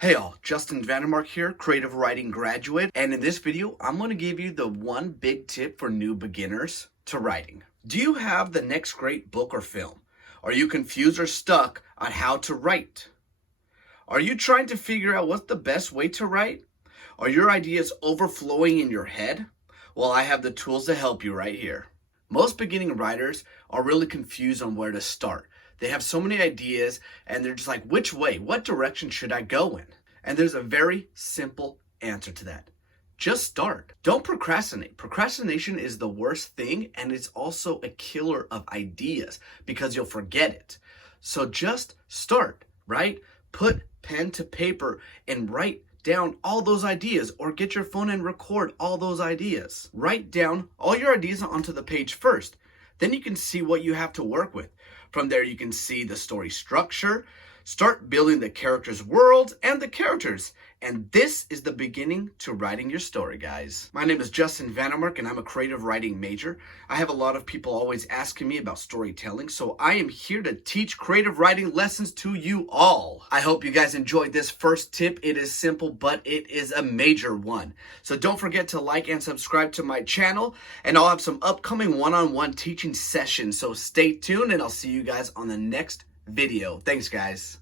Hey all, Justin Vandermark here, creative writing graduate, and in this video, I'm going to give you the one big tip for new beginners to writing. Do you have the next great book or film? Are you confused or stuck on how to write? Are you trying to figure out what's the best way to write? Are your ideas overflowing in your head? Well, I have the tools to help you right here. Most beginning writers are really confused on where to start. They have so many ideas and they're just like, which way? What direction should I go in? And there's a very simple answer to that. Just start. Don't procrastinate. Procrastination is the worst thing, and it's also a killer of ideas because you'll forget it. So just start, right? Put pen to paper and write down all those ideas, or get your phone and record all those ideas. Write down all your ideas onto the page first. Then you can see what you have to work with. From there, you can see the story structure, start building the characters' worlds and the characters. And this is the beginning to writing your story, guys. My name is Justin Vandermark, and I'm a creative writing major. I have a lot of people always asking me about storytelling, so I am here to teach creative writing lessons to you all. I hope you guys enjoyed this first tip. It is simple, but it is a major one. So don't forget to like and subscribe to my channel, and I'll have some upcoming one-on-one teaching sessions. So stay tuned, and I'll see you guys on the next video. Thanks, guys.